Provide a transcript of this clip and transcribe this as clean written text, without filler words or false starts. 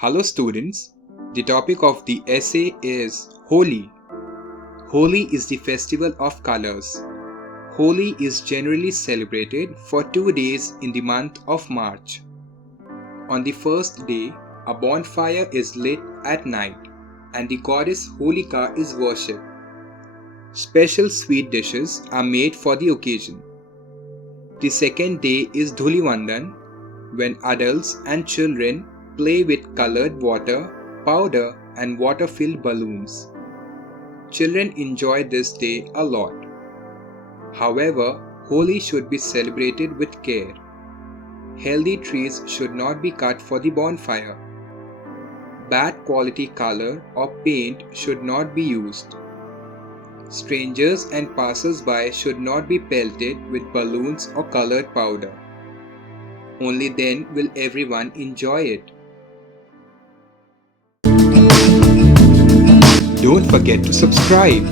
Hello students, the topic of the essay is Holi. Holi is the festival of colors. Holi is generally celebrated for 2 days in the month of March. On the first day, a bonfire is lit at night and the goddess Holika is worshipped. Special sweet dishes are made for the occasion. The second day is Dhulivandan, when adults and children play with colored water, powder and water-filled balloons. Children enjoy this day a lot. However, Holi should be celebrated with care. Healthy trees should not be cut for the bonfire. Bad quality color or paint should not be used. Strangers and passers-by should not be pelted with balloons or colored powder. Only then will everyone enjoy it. Don't forget to subscribe.